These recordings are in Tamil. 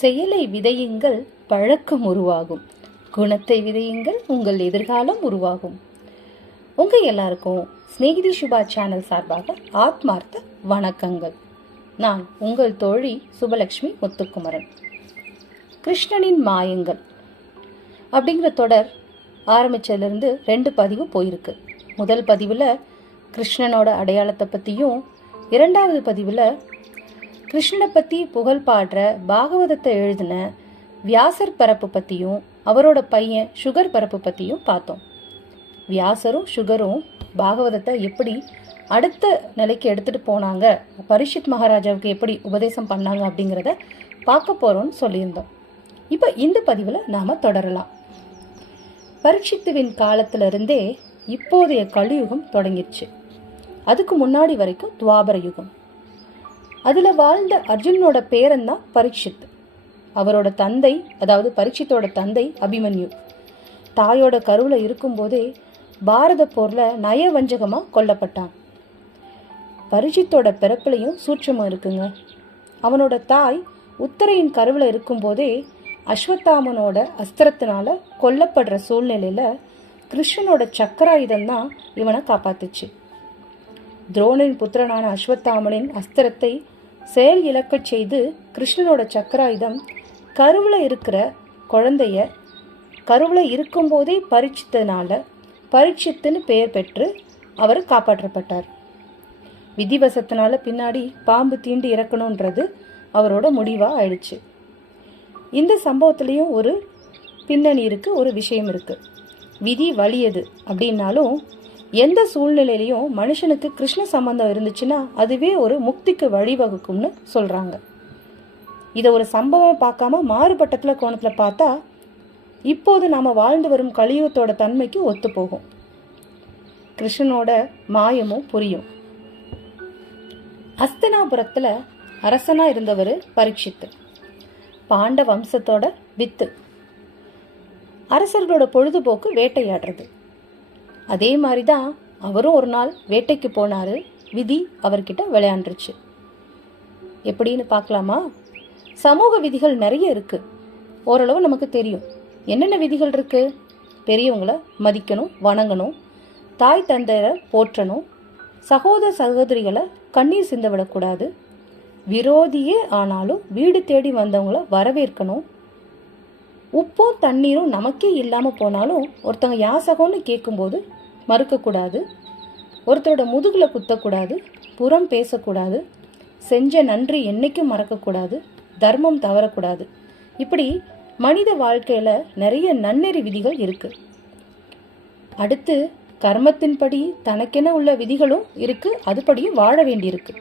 செயலை விதையுங்கள் பழக்கம் உருவாகும். குணத்தை விதையுங்கள் உங்கள் எதிர்காலம் உருவாகும். உங்கள் எல்லாருக்கும் ஸ்நேகிதி சுபா சேனல் சார்பாக ஆத்மார்த்த வணக்கங்கள். நான் உங்கள் தோழி சுபலக்ஷ்மி முத்துக்குமரன். கிருஷ்ணனின் மாயங்கள் அப்படிங்கிற தொடர் ஆரம்பித்ததுலேருந்து ரெண்டு பதிவு போயிருக்கு. முதல் பதிவில் கிருஷ்ணனோட அடையாளத்தை பற்றியும் இரண்டாவது பதிவில் கிருஷ்ணனை பற்றி புகழ் பாடுற பாகவதத்தை எழுதின வியாசர் பரப்பு பற்றியும் அவரோட பையன் சுகர் பரப்பு பற்றியும் பார்த்தோம். வியாசரும் சுகரும் பாகவதத்தை எப்படி அடுத்த நிலைக்கு எடுத்துகிட்டு போனாங்க பரிஷித் மகாராஜாவுக்கு எப்படி உபதேசம் பண்ணாங்க அப்படிங்கிறத பார்க்க போகிறோம்னு சொல்லியிருந்தோம். இப்போ இந்த பதிவில் நாம் தொடரலாம். பரீட்சித்துவின் காலத்திலிருந்தே இப்போதைய கலியுகம் தொடங்கிடுச்சு. அதுக்கு முன்னாடி வரைக்கும் துவாபர யுகம். அதில் வாழ்ந்த அர்ஜுனோட பேரன் தான் பரீட்சித். அவரோட தந்தை அதாவது பரீட்சித்தோட தந்தை அபிமன்யு. தாயோட கருவில் இருக்கும்போதே பாரத போரில் நயவஞ்சகமாக கொல்லப்பட்டான். பரிஜித்தோட பிறப்புலையும் சூட்சமாக இருக்குங்க. அவனோட தாய் உத்தரையின் கருவில் இருக்கும்போதே அஸ்வத்தாமனோட அஸ்திரத்தினால கொல்லப்படுற சூழ்நிலையில் கிருஷ்ணனோட சக்கராயுதம் தான் இவனை காப்பாத்துச்சு. துரோணின் புத்திரனான அஸ்வத்தாமனின் அஸ்திரத்தை செயல் இழக்கச் செய்து கிருஷ்ணனோட சக்கராயுதம் கருவில் இருக்கிற குழந்தைய கருவில் இருக்கும்போதே பரீட்சித்தனால பரீட்சித்துன்னு பெயர் பெற்று அவர் காப்பாற்றப்பட்டார். விதிவசத்தினால பின்னாடி பாம்பு தீண்டி இறக்கணுன்றது அவரோட முடிவாக ஆயிடுச்சு. இந்த சம்பவத்திலையும் ஒரு பின்னணி இருக்குது ஒரு விஷயம் இருக்குது விதி வலியது அப்படின்னாலும் எந்த சூழ்நிலையிலையும் மனுஷனுக்கு கிருஷ்ண சம்பந்தம் இருந்துச்சுன்னா அதுவே ஒரு முக்திக்கு வழிவகுக்கும்னு சொல்கிறாங்க இதை ஒரு சம்பவம் பார்க்காம மாறுபட்டத்தில் கோணத்தில் பார்த்தா இப்போது நாம் வாழ்ந்து வரும் கலியுகத்தோட தன்மைக்கு ஒத்துப்போகும் கிருஷ்ணனோட மாயமும் புரியும். அஸ்தனாபுரத்தில் அரசனாக இருந்தவர் பரீட்சித்து. பாண்ட வம்சத்தோட வித்து. அரசர்களோட பொழுதுபோக்கு வேட்டையாடுறது. அதே மாதிரி தான் அவரும் ஒரு நாள் வேட்டைக்கு போனார். விதி அவர்கிட்ட விளையாண்டுருச்சு. எப்படின்னு பார்க்கலாமா? சமூக விதிகள் நிறைய இருக்குது ஓரளவு நமக்கு தெரியும். என்னென்ன விதிகள் இருக்குது பெரியவங்களை மதிக்கணும் வணங்கணும் தாய் தந்தையரை போற்றணும் சகோதர சகோதரிகளை கண்ணீர் சிந்த விடக்கூடாது விரோதியே ஆனாலும் வீடு தேடி வந்தவங்கள வரவேற்கணும் உப்பும் தண்ணீரும் நமக்கே இல்லாமல் போனாலும் ஒருத்தங்க யாசகம்னு கேட்கும்போது மறுக்கக்கூடாது. ஒருத்தரோட முதுகில் குத்தக்கூடாது புறம் பேசக்கூடாது செஞ்ச நன்றி என்னைக்கும் மறக்கக்கூடாது தர்மம் தவறக்கூடாது. இப்படி மனித வாழ்க்கையில் நிறைய நன்னெறி விதிகள் இருக்குது அடுத்து கர்மத்தின்படி தனக்கென உள்ள விதிகளும் இருக்குது அதுபடியும் வாழ வேண்டியிருக்கு.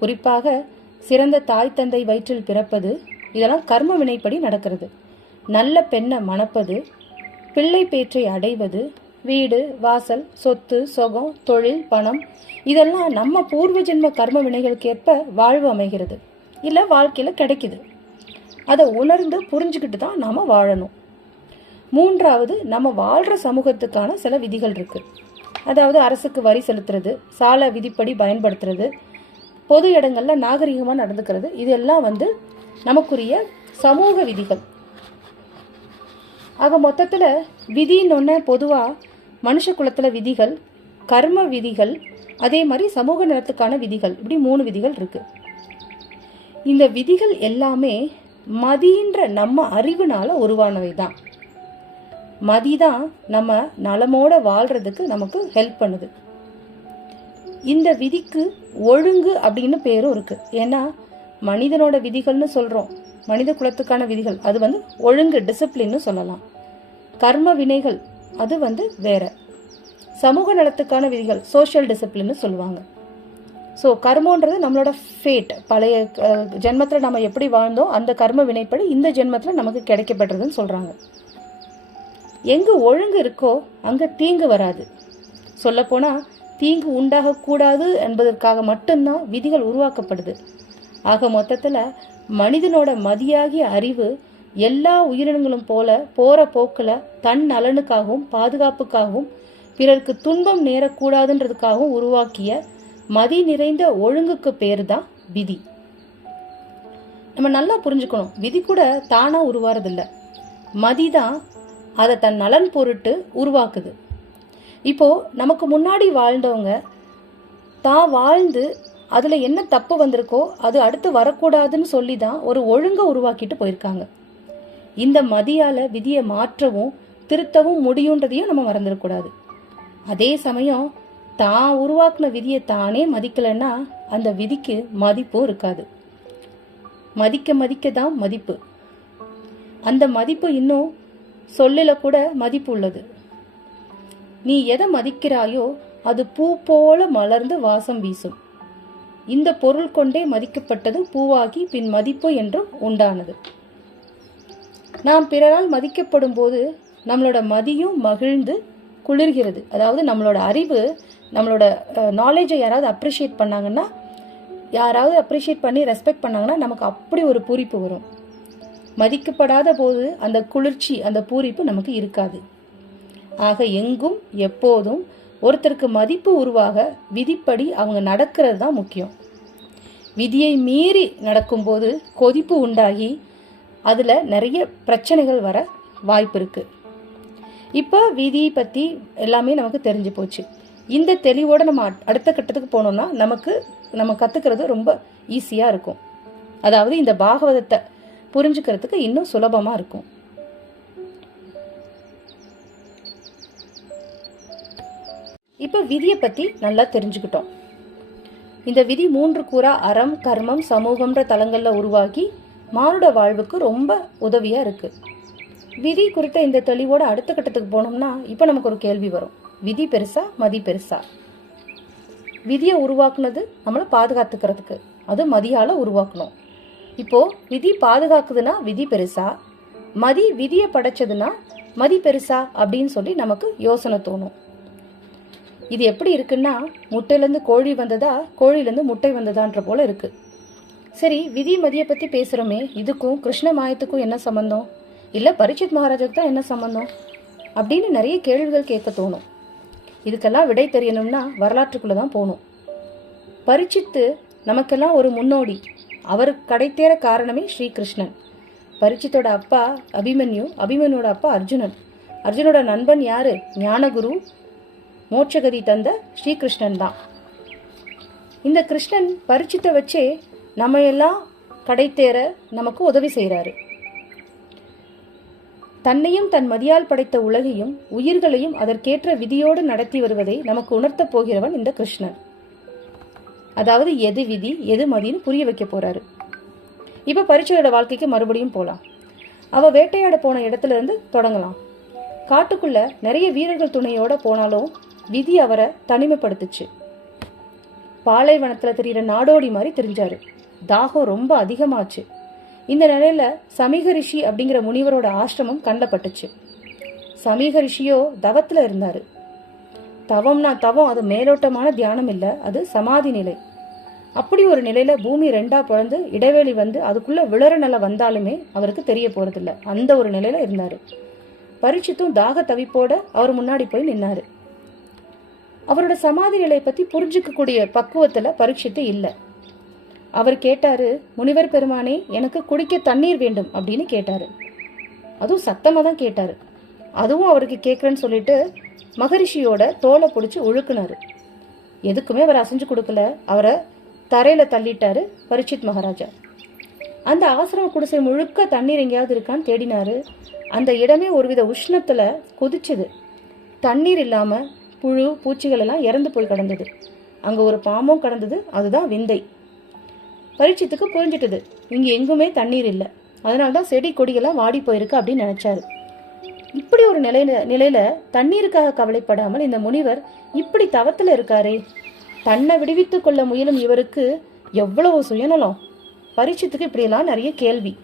குறிப்பாக சிறந்த தாய் தந்தை வயிற்றில் பிறப்பது இதெல்லாம் கர்ம வினைப்படி நடக்கிறது. நல்ல பெண்ணை மணப்பது பிள்ளை பேற்றை அடைவது வீடு வாசல் சொத்து சொகம் தொழில் பணம் இதெல்லாம் நம்ம பூர்வ ஜென்ம கர்ம வினைகளுக்கு ஏற்ப வாழ்வு அமைகிறது. இல்லை வாழ்க்கையில் கிடைக்குது. அதை உணர்ந்து புரிஞ்சுக்கிட்டு தான் நாம் வாழணும். மூன்றாவது நம்ம வாழ்கிற சமூகத்துக்கான சில விதிகள் இருக்குது அதாவது அரசுக்கு வரி செலுத்துறது சாலை விதிப்படி பயன்படுத்துறது பொது இடங்கள்ல நாகரிகமாக நடந்துக்கிறது இதெல்லாம் வந்து நமக்குரிய சமூக விதிகள். ஆக மொத்தத்தில் விதின்னு பொதுவாக மனுஷ குலத்தில் விதிகள் கர்ம விதிகள் அதே மாதிரி சமூக நலத்துக்கான விதிகள். இப்படி மூணு விதிகள் இருக்குது இந்த விதிகள் எல்லாமே மதின்ற நம்ம அறிவுனால உருவானவை தான் மதி தான் நம்ம நலமோட வாழ்கிறதுக்கு நமக்கு ஹெல்ப் பண்ணுது. இந்த விதிக்கு ஒழுங்கு அப்படின்னு பேரும் இருக்குது ஏன்னா மனிதனோட விதிகள்னு சொல்கிறோம் மனித குலத்துக்கான விதிகள். அது வந்து ஒழுங்கு டிசிப்ளின்னு சொல்லலாம். கர்ம வினைகள் அது வந்து வேற. சமூக நலத்துக்கான விதிகள் சோஷியல் டிசிப்ளின்னு சொல்லுவாங்க. ஸோ கர்மன்றது நம்மளோட ஃபேட் பழைய ஜென்மத்தில் நம்ம எப்படி வாழ்ந்தோம் அந்த கர்ம வினைப்படி இந்த ஜென்மத்தில் நமக்கு கிடைக்கப்படுறதுன்னு சொல்கிறாங்க எங்கே ஒழுங்கு இருக்கோ அங்கே தீங்கு வராது. சொல்லப்போனால் தீங்கு உண்டாகக்கூடாது என்பதற்காக மட்டும்தான் விதிகள் உருவாக்கப்படுது. ஆக மொத்தத்தில் மனிதனோட மதியாகிய அறிவு எல்லா உயிரினங்களும் போல போற போக்கில் தன் நலனுக்காகவும் பாதுகாப்புக்காகவும் பிறருக்கு துன்பம் நேரக்கூடாதுன்றதுக்காகவும் உருவாக்கிய மதி நிறைந்த ஒழுங்குக்கு பேர் தான் விதி. நம்ம நல்லா புரிஞ்சுக்கணும். விதி கூட தானா உருவாறதில்ல. மதி தான் அதை தன் நலன் பொருட்டு உருவாக்குது. இப்போ நமக்கு முன்னாடி வாழ்ந்தவங்க தான் வாழ்ந்து அதில் என்ன தப்பு வந்திருக்கோ அது அடுத்து வரக்கூடாதுன்னு சொல்லி தான் ஒரு ஒழுங்கை உருவாக்கிட்டு போயிருக்காங்க. இந்த மதியால விதியை மாற்றவும் திருத்தவும் முடியுன்றதையும் நம்ம மறந்துடக்கூடாது அதே சமயம் தான் உருவாக்குன விதியை தானே மதிக்கலைன்னா அந்த விதிக்கு மதிப்பும் இருக்காது. மதிக்க மதிக்க தான் மதிப்பு. அந்த மதிப்பு இன்னும் சொல்லில கூட மதிப்பு உள்ளது. நீ எதை மதிக்கிறாயோ அது பூ போல மலர்ந்து வாசம் வீசும். இந்த பொருள் கொண்டே மதிக்கப்பட்டது பூவாகி பின் மதிப்பு என்றும் உண்டானது. நாம் பிறரால் மதிக்கப்படும் போது நம்மளோட மதியும் மகிழ்ந்து குளிர்கிறது. அதாவது நம்மளோட அறிவு நம்மளோட நாலேஜை யாராவது அப்ரிஷியேட் பண்ணாங்கன்னா யாராவது அப்ரிஷியேட் பண்ணி ரெஸ்பெக்ட் பண்ணாங்கன்னா நமக்கு அப்படி ஒரு பூரிப்பு வரும். மதிக்கப்படாத போது அந்த குளிர்ச்சி அந்த பூரிப்பு நமக்கு இருக்காது. ஆக எங்கும் எப்போதும் ஒருத்தருக்கு மதிப்பு உருவாக விதிப்படி அவங்க நடக்கிறது தான் முக்கியம். விதியை மீறி நடக்கும்போது கொதிப்பு உண்டாகி அதில் நிறைய பிரச்சனைகள் வர வாய்ப்பு இருக்குது இப்போ விதியை பற்றி எல்லாமே நமக்கு தெரிஞ்சு போச்சு. இந்த தெளிவோடு நம்ம அட்- அடுத்த கட்டத்துக்கு போனோம்னா நமக்கு நம்ம கற்றுக்கிறது ரொம்ப ஈஸியாக இருக்கும். அதாவது இந்த பாகவதத்தை புரிஞ்சுக்கிறதுக்கு இன்னும் சுலபமாக இருக்கும். இப்போ விதியை பற்றி நல்லா தெரிஞ்சுக்கிட்டோம். இந்த விதி மூன்று கூறா அறம் கர்மம் சமூகம்ன்ற தளங்களில் உருவாகி மானுட வாழ்வுக்கு ரொம்ப உதவியாக இருக்குது விதி குறித்த இந்த தெளிவோட அடுத்த கட்டத்துக்கு போனோம்னா இப்போ நமக்கு ஒரு கேள்வி வரும். விதி பெருசா மதி பெருசா? விதியை உருவாக்குனது நம்மளை பாதுகாத்துக்கிறதுக்கு. அது மதியால் உருவாக்கணும். இப்போது விதி பாதுகாக்குதுன்னா விதி பெருசா? மதி விதியை படைச்சதுன்னா மதி பெருசா? அப்படின்னு சொல்லி நமக்கு யோசனை தோணும். இது எப்படி இருக்குன்னா முட்டையிலேருந்து கோழி வந்ததா கோழிலேருந்து முட்டை வந்ததான்ற போல இருக்குது சரி விதி மதியை பற்றி பேசுகிறோமே இதுக்கும் கிருஷ்ண மாயத்துக்கும் என்ன சம்பந்தம்? இல்லை பரிச்சித் மகாராஜாவுக்கு தான் என்ன சம்பந்தம்? அப்படின்னு நிறைய கேள்விகள் கேட்க தோணும். இதுக்கெல்லாம் விடை தெரியணும்னா வரலாற்றுக்குள்ளே தான் போகணும். பரிச்சித்து நமக்கெல்லாம் ஒரு முன்னோடி. அவர் கடைத்தேற காரணமே ஸ்ரீகிருஷ்ணன். பரிச்சித்தோட அப்பா அபிமன்யு அபிமன்யோட அப்பா அர்ஜுனன். அர்ஜுனோட நண்பன் யாரு? ஞானகுரு மோட்சகதி தந்த ஸ்ரீகிருஷ்ணன் தான். இந்த கிருஷ்ணன் பரிச்சித்தை வச்சே நம்ம எல்லாம் கடைத்தேற நமக்கு உதவி செய்கிறாரு. தன்னையும் தன் மதியால் படைத்த உலகையும் உயிர்களையும் அதற்கேற்ற விதியோடு நடத்தி வருவதை நமக்கு உணர்த்தப் போகிறவன் இந்த கிருஷ்ணன். அதாவது எது விதி எது மதின்னு புரிய வைக்க போறாரு. இப்ப பரிச்சையோட வாழ்க்கைக்கு மறுபடியும் போலாம். அவ வேட்டையாட போன இடத்துல இருந்து தொடங்கலாம். காட்டுக்குள்ள நிறைய வீரர்கள் துணையோட போனாலும் விதி அவரை தனிமைப்படுத்துச்சு. பாலைவனத்துல தெரியிற நாடோடி மாதிரி தெரிஞ்சாரு. தாகம் ரொம்ப அதிகமாச்சு. இந்த நிலையில சமீக ரிஷி அப்படிங்கிற முனிவரோட ஆசிரமம் கண்ணில் பட்டுச்சு சமீக ரிஷியோ தவத்துல இருந்தாரு. தவம்னா தவம் அது மேலோட்டமான தியானம் இல்லை அது சமாதி நிலை. அப்படி ஒரு நிலையில பூமி ரெண்டா பிறந்து இடைவெளி வந்து அதுக்குள்ள விளர நிலை வந்தாலுமே அவருக்கு தெரிய போறதில்ல. அந்த ஒரு நிலையில இருந்தாரு. பரீட்சித்தும் தாக தவிப்போட அவர் முன்னாடி போய் நின்னாரு. அவரோட சமாதி நிலையை பத்தி புரிஞ்சுக்கக்கூடிய பக்குவத்துல பரீட்சித்து இல்லை. அவர் கேட்டாரு முனிவர் பெருமானே எனக்கு குடிக்க தண்ணீர் வேண்டும் அப்படின்னு கேட்டாரு. அதுவும் சத்தமாக தான் கேட்டாரு. அதுவும் அவருக்கு கேட்குறேன்னு சொல்லிட்டு மகரிஷியோட தோலை பிடிச்சி உழுக்குனாரு. எதுக்குமே அவர் அசைஞ்சு கொடுக்கல. அவரை தரையில் தள்ளிட்டாரு பரிச்சித் மகாராஜா. அந்த ஆசிரம குடிசை முழுக்க தண்ணீர் எங்கேயாவது இருக்கான்னு தேடினாரு. அந்த இடமே ஒருவித உஷ்ணத்தில் கொதிச்சுது. தண்ணீர் இல்லாமல் புழு பூச்சிகள் எல்லாம் இறந்து போய் கிடந்தது. அங்கே ஒரு பாம்பும் கிடந்தது. அதுதான் விந்தை. பரீட்சத்துக்கு புரிஞ்சிட்டது. இங்க எங்குமே தண்ணீர் இல்லை. அதனால்தான் செடி கொடிகள்லாம் வாடி போயிருக்கு அப்படின்னு நினைச்சாரு. இப்படி ஒரு நிலையில நிலையில தண்ணீருக்காக கவலைப்படாமல் இந்த முனிவர் இப்படி தவத்துல இருக்காரே. தன்னை விடுவித்துக் கொள்ள முயலும் இவருக்கு எவ்வளவு சுயநலம்? பரீட்சித்துக்கு இப்படியெல்லாம் நிறைய கேள்வி.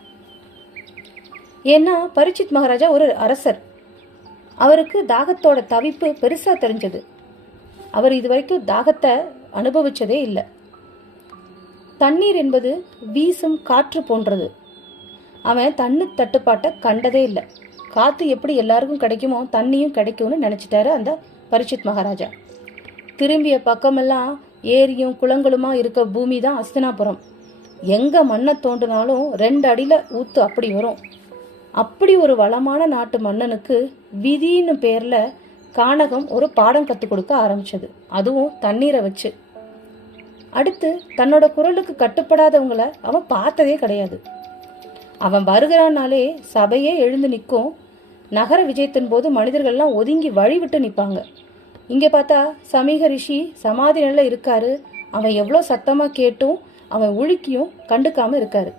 ஏன்னா பரிச்சித் மகாராஜா ஒரு அரசர். அவருக்கு தாகத்தோட தவிப்பு பெருசா தெரிஞ்சது. அவர் இதுவரைக்கும் தாகத்தை அனுபவிச்சதே இல்லை. தண்ணீர் என்பது வீசும் காற்று போன்றது. அவன் தண்ணி தட்டுப்பாட்டை கண்டதே இல்லை. காற்று எப்படி எல்லாருக்கும் கிடைக்குமோ தண்ணியும் கிடைக்கும்னு நினச்சிட்டாரு அந்த பரிஷித் மகாராஜா. திரும்பிய பக்கமெல்லாம் ஏரியும் குளங்களுமா இருக்க பூமி தான் அஸ்தினாபுரம். எங்க மண்ணை தோண்டினாலும் ரெண்டு அடியில ஊத்து அப்படி வரும். அப்படி ஒரு வளமான நாட்டு மன்னனுக்கு விதின்னு பேர்ல கானகம் ஒரு பாடம் கற்றுக் கொடுக்க ஆரம்பிச்சது. அதுவும் தண்ணீரை வச்சு. அடுத்து தன்னோட குரலுக்கு கட்டுப்படாதவங்கள அவன் பார்த்ததே கிடையாது. அவன் வருகிறானாலே சபையே எழுந்து நிற்கும். நகர விஜயத்தின் போது மனிதர்கள்லாம் ஒதுங்கி வழிவிட்டு நிற்பாங்க. இங்கே பார்த்தா சமீக ரிஷி சமாதி நல்ல இருக்காரு. அவன் எவ்வளோ சத்தமாக கேட்டும் அவன் உழுக்கியும் கண்டுக்காமல் இருக்காரு.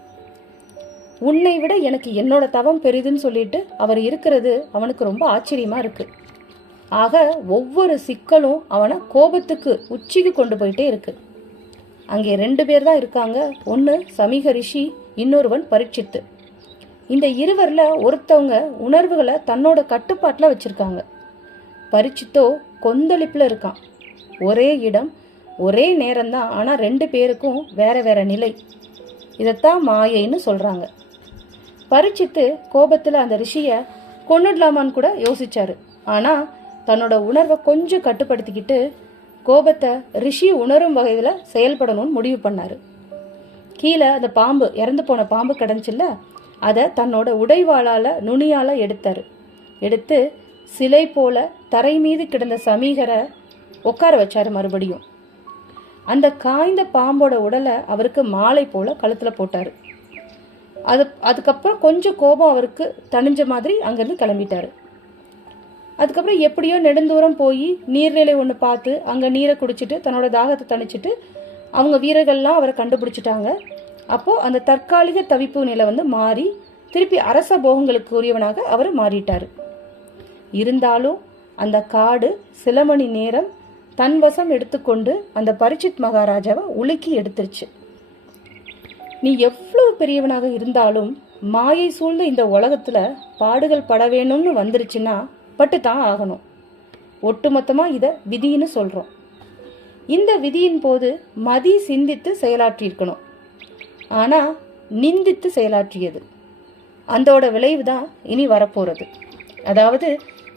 உன்னை விட எனக்கு என்னோட தவம் பெரிதுன்னு சொல்லிட்டு அவர் இருக்கிறது அவனுக்கு ரொம்ப ஆச்சரியமாக இருக்கு. ஆக ஒவ்வொரு சிக்கலும் அவனை கோபத்துக்கு உச்சிக்கு கொண்டு போயிட்டே இருக்குது அங்கே ரெண்டு பேர் தான் இருக்காங்க. ஒன்று சமீக ரிஷி இன்னொருவன் பரீட்சித்து. இந்த இருவரில் ஒருத்தவங்க உணர்வுகளை தன்னோட கட்டுப்பாட்டில் வச்சுருக்காங்க. பரீட்சித்தோ கொந்தளிப்பில் இருக்கான். ஒரே இடம் ஒரே நேரம்தான் ஆனால் ரெண்டு பேருக்கும் வேற வேற நிலை. இதைத்தான் மாயைன்னு சொல்கிறாங்க பரீட்சித்து கோபத்தில் அந்த ரிஷியை கொன்னுடலாமான்னு கூட யோசிச்சாரு. ஆனால் தன்னோட உணர்வை கொஞ்சம் கட்டுப்படுத்திக்கிட்டு கோபத்தை ரிஷி உணரும் வகையில் செயல்படணும்னு முடிவு பண்ணாரு. கீழே அந்த பாம்பு இறந்து போன பாம்பு கிடஞ்சில்ல அதை தன்னோட உடைவாளால் நுனியால் எடுத்தார். எடுத்து சிலை போல தரை மீது கிடந்த சமீகரை உட்கார வச்சார் மறுபடியும். அந்த காய்ந்த பாம்போட உடலை அவருக்கு மாலை போல கழுத்தில் போட்டார். அது அதுக்கப்புறம் கொஞ்சம் கோபம் அவருக்கு தணிஞ்ச மாதிரி அங்கேருந்து கிளம்பிட்டாரு. அதுக்கப்புறம் எப்படியோ நெடுந்தூரம் போய் நீர்நிலை ஒன்று பார்த்து அங்கே நீரை குடிச்சிட்டு தன்னோட தாகத்தை தணிச்சிட்டு அவங்க வீரர்கள்லாம் அவரை கண்டுபிடிச்சிட்டாங்க. அப்போது அந்த தற்காலிக தவிப்பு நிலை வந்து மாறி திருப்பி அரச போகங்களுக்கு உரியவனாக அவர் மாறிட்டார். இருந்தாலும் அந்த காடு சில மணி நேரம் தன் வசம் எடுத்துக்கொண்டு அந்த பரிச்சித் மகாராஜாவை உலுக்கி எடுத்துருச்சு. நீ எவ்வளவு பெரியவனாக இருந்தாலும் மாயை சூழ்ந்த இந்த உலகத்தில் பாடுகள் பட வேணும்னு வந்துருச்சுன்னா பட்டு தான் ஆகணும். ஒட்டுமொத்தமாக இதை விதின்னு சொல்கிறோம் இந்த விதியின் போது மதி சிந்தித்து செயலாற்றியிருக்கணும். ஆனால் நிந்தித்து செயலாற்றியது. அந்தோட விளைவு தான் இனி வரப்போகிறது அதாவது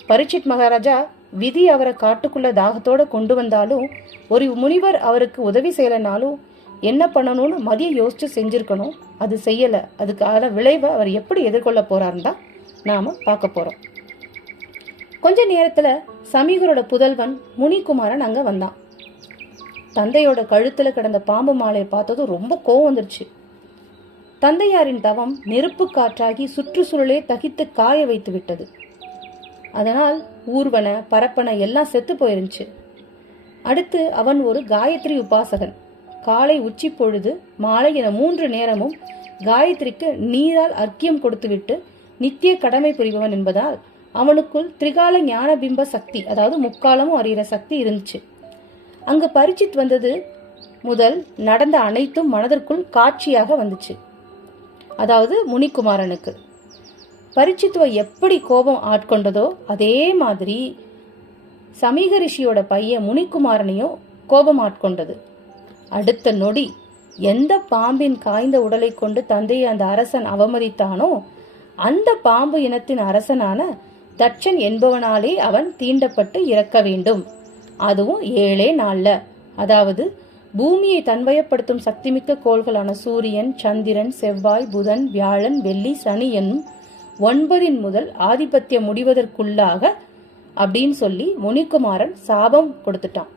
பரீட்சித் மகாராஜா விதி அவரை காட்டுக்குள்ள தாகத்தோட கொண்டு வந்தாலும் ஒரு முனிவர் அவருக்கு உதவி செய்யலைனாலும் என்ன பண்ணணும்னு மதிய யோசிச்சு செஞ்சுருக்கணும். அது செய்யலை. அதுக்கான விளைவை அவர் எப்படி எதிர்கொள்ள போறாருன்னு தான் நாம் பார்க்க போகிறோம் கொஞ்ச நேரத்துல சமீகரோட புதல்வன் முனிகுமாரன் அங்க வந்தான். தந்தையோட கழுத்துல கிடந்த பாம்பு மாலையை பார்த்ததும் ரொம்ப கோவம் வந்துருச்சு. தந்தையாரின் தவம் நெருப்பு காற்றாகி சுற்றுச்சூழலே தகித்து காய வைத்து விட்டது. அதனால் ஊர்வன பரப்பன எல்லாம் செத்து போயிருந்துச்சு. அடுத்து அவன் ஒரு காயத்ரி உபாசகன். காலை உச்சி பொழுது மாலை என மூன்று நேரமும் காயத்ரிக்கு நீரால் அர்க்கியம் கொடுத்துவிட்டு நித்திய கடமை புரிபவன் என்பதால் அவனுக்குள் திரிகால ஞான பிம்ப சக்தி அதாவது முக்காலமும் அறிகிற சக்தி இருந்துச்சு. அங்கு பரிச்சித் வந்தது முதல் நடந்த அனைத்தும் மனதிற்குள் காட்சியாக வந்துச்சு. அதாவது முனிக்குமாரனுக்கு பரிச்சித்துவ எப்படி கோபம் ஆட்கொண்டதோ அதே மாதிரி சமீக ரிஷியோட பையன் முனிக்குமாரனையும் கோபம் ஆட்கொண்டது. அடுத்த நொடி எந்த பாம்பின் காய்ந்த உடலை கொண்டு தந்தையை அந்த அரசன் அவமதித்தானோ அந்த பாம்பு இனத்தின் அரசனான தட்சன் என்பவனாலே அவன் தீண்டப்பட்டு இறக்க வேண்டும். அதுவும் ஏழே நாள்ல. அதாவது பூமியை தன்வயப்படுத்தும் சக்திமிக்க கோள்களான சூரியன் சந்திரன் செவ்வாய் புதன் வியாழன் வெள்ளி சனி என்னும் ஒன்பதின் முதல் ஆதிபத்தியம் முடிவதற்குள்ளாக அப்படின்னு சொல்லி முனிக்குமாரன் சாபம் கொடுத்துட்டான்.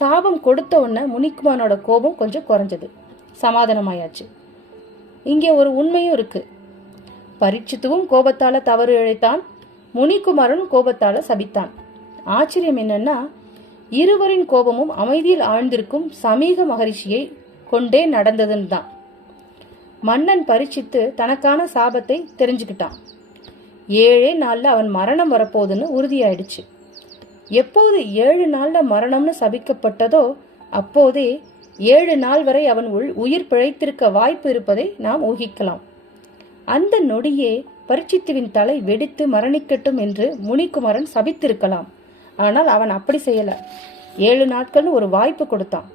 சாபம் கொடுத்த உடனே முனிக்குமாரனோட கோபம் கொஞ்சம் குறைஞ்சது. சமாதானமாயாச்சு. இங்கே ஒரு உண்மையும் இருக்குது பரீட்சித்துவும் கோபத்தால தவறு இழைத்தான். முனிக்குமாரனும் கோபத்தால சபித்தான். ஆச்சரியம் என்னன்னா இருவரின் கோபமும் அமைதியில் ஆழ்ந்திருக்கும் சமீக மகரிஷியை கொண்டே நடந்ததுன்னு தான் மன்னன் பரீட்சித்து தனக்கான சாபத்தை தெரிஞ்சுக்கிட்டான். ஏழே நாள்ல அவன் மரணம் வரப்போகுதுன்னு உறுதியாயிடுச்சு. எப்போது ஏழு நாள்ல மரணம்னு சபிக்கப்பட்டதோ அப்போதே ஏழு நாள் வரை அவன் உள் உயிர் பிழைத்திருக்க வாய்ப்பு இருப்பதை நாம் ஊகிக்கலாம். அந்த நொடியே பரீட்சித்துவின் தலை வெடித்து மரணிக்கட்டும் என்று முனிக்குமரன் சபித்திருக்கலாம். ஆனால் அவன் அப்படி செய்யல. ஏழு நாட்கள்னு ஒரு வாய்ப்பு கொடுத்தான்.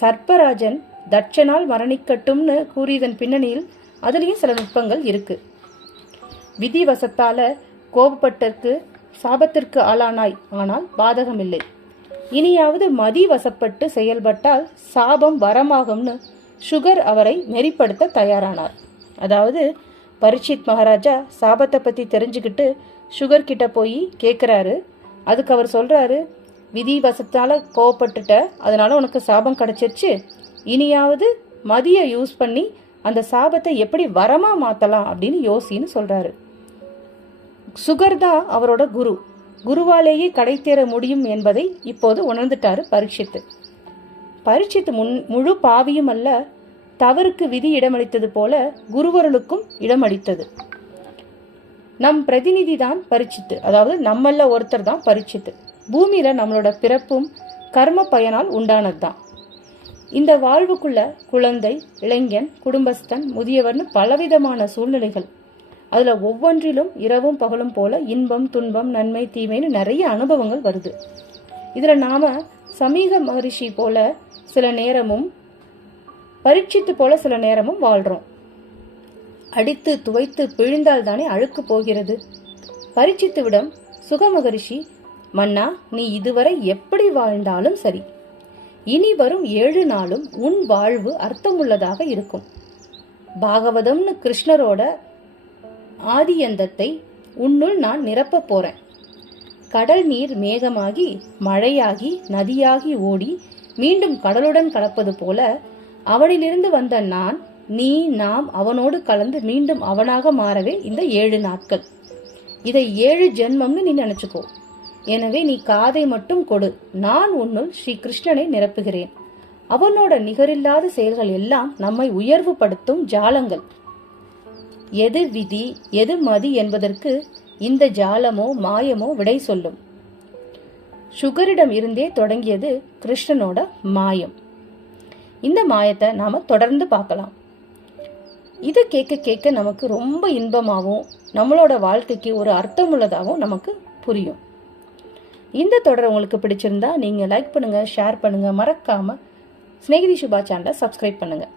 சர்ப்பராஜன் தட்சனால் மரணிக்கட்டும்னு கூறியதன் பின்னணியில் அதுலேயும் சில நுட்பங்கள் இருக்கு. விதிவசத்தால கோபப்பட்டற்கு சாபத்திற்கு ஆளானாய் ஆனால் பாதகமில்லை. இனியாவது மதி வசப்பட்டு செயல்பட்டால் சாபம் வரமாகும்னு சுகர் அவரை நெறிப்படுத்த தயாரானார். அதாவது பரீட்சித் மகாராஜா சாபத்தை பற்றி தெரிஞ்சுக்கிட்டு சுகர் கிட்ட போய் கேட்குறாரு அதுக்கு அவர் சொல்கிறாரு விதி வசத்தால் கோவப்பட்டுட்ட அதனால உனக்கு சாபம் கிடச்சிருச்சு. இனியாவது மதியை யூஸ் பண்ணி அந்த சாபத்தை எப்படி வரமாக மாற்றலாம் அப்படின்னு யோசின்னு சொல்கிறாரு சுகர் தான் அவரோட குரு. குருவாலேயே கடை தேர முடியும் என்பதை இப்போது உணர்ந்துட்டாரு பரீட்சித்து பரீட்சித்து முன் முழு பாவியும் அல்ல தவறுக்கு விதி இடமளித்தது போல குருவருளுக்கும் இடமளித்தது. நம் பிரதிநிதி தான் பரிச்சித்து அதாவது நம்மள ஒருத்தர் தான் பரிச்சித்து பூமியில நம்மளோட பிறப்பும் கர்ம பயனால் உண்டானது தான் இந்த வாழ்வுக்குள்ள குழந்தை இளைஞன் குடும்பஸ்தன் முதியவர்னு பலவிதமான சூழ்நிலைகள். அதுல ஒவ்வொன்றிலும் இரவும் பகலும் போல இன்பம் துன்பம் நன்மை தீமைன்னு நிறைய அனுபவங்கள் வருது. இதுல நாம சமீக மகரிஷி போல சில நேரமும் பரீட்சித்து போல சில நேரமும் வாழ்றோம். அடித்து துவைத்து பிழிந்தால் தானே அழுக்கு போகிறது. பரீட்சித்துவிடம் சுகமகரிஷி மன்னா நீ இதுவரை எப்படி வாழ்ந்தாலும் சரி. இனி வரும் ஏழு நாளும் உன் வாழ்வு அர்த்தமுள்ளதாக இருக்கும். பாகவதம்னு கிருஷ்ணரோட ஆதியந்தத்தை உன்னுள் நான் நிரப்பப் போறேன். கடல் நீர் மேகமாகி மழையாகி நதியாகி ஓடி மீண்டும் கடலுடன் கலப்பது போல அவனிலிருந்து வந்த நான் நீ நாம் அவனோடு கலந்து மீண்டும் அவனாக மாறவே இந்த ஏழு நாட்கள். இதை ஏழு ஜென்மம்னு நீ நினைச்சுக்கோ. எனவே நீ காதை மட்டும் கொடு. நான் உன்னுள் ஸ்ரீ கிருஷ்ணனை நிரப்புகிறேன். அவனோட நிகரில்லாத செயல்கள் எல்லாம் நம்மை உயர்வுபடுத்தும் ஜாலங்கள். எது விதி எது மதி என்பதற்கு இந்த ஜாலமோ மாயமோ விடை சொல்லும். சுகரிடம் இருந்தே தொடங்கியது கிருஷ்ணனோட மாயம். இந்த மாயத்தை நாம் தொடர்ந்து பார்க்கலாம். இதை கேட்க கேட்க நமக்கு ரொம்ப இன்பமாகவும் நம்மளோட வாழ்க்கைக்கு ஒரு அர்த்தமுள்ளதாகவும் நமக்கு புரியும். இந்த தொடர் உங்களுக்கு பிடிச்சிருந்தா நீங்கள் லைக் பண்ணுங்கள் ஷேர் பண்ணுங்கள் மறக்காமல் ஸ்நேகிதி சுபா சேனலை சப்ஸ்கிரைப் பண்ணுங்கள்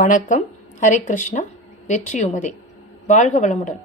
வணக்கம் ஹரே கிருஷ்ணா வெற்றி உமதே. வாழ்க வளமுடன்.